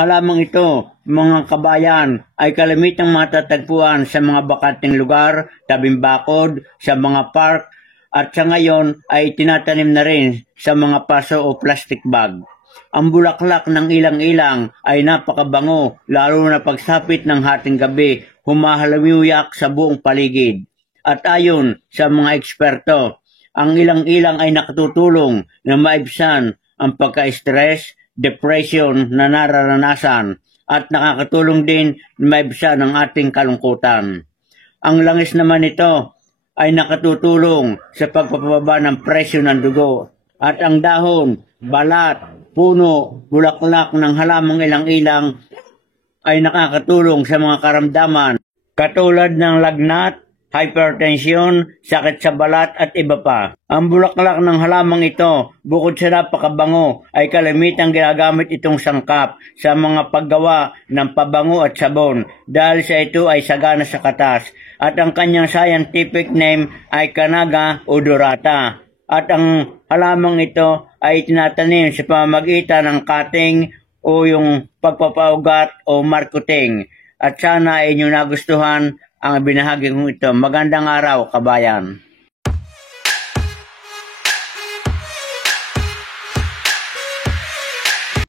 halamang ito, mga kabayan, ay kalamitang matatagpuan sa mga bakanting lugar, tabing bakod, sa mga park, at sa ngayon ay tinatanim na rin sa mga paso o plastic bag. Ang bulaklak ng ilang-ilang ay napakabango, lalo na pagsapit ng hating gabi, humahalamiyak sa buong paligid. At ayon sa mga eksperto, ang ilang-ilang ay nakatutulong na maibsan ang pagka-stress, depression na nararanasan at nakakatulong din na maibsan ang ating kalungkutan. Ang langis naman nito ay nakatutulong sa pagpapababa ng presyo ng dugo at ang dahon, balat, puno, bulaklak ng halamang ilang-ilang ay nakakatulong sa mga karamdaman katulad ng lagnat, hypertension, sakit sa balat at iba pa. Ang bulaklak ng halamang ito, bukod sa napakabango, ay kalamitang ginagamit itong sangkap sa mga paggawa ng pabango at sabon dahil sa ito ay sagana sa katas at ang kanyang scientific name ay Cannaga odorata. At ang halamang ito ay tinatanim sa pamamagitan ng cutting o yung pagpapaugat o marketing. At sana ay inyo nagustuhan ang binahagi kong ito. Magandang araw, kabayan.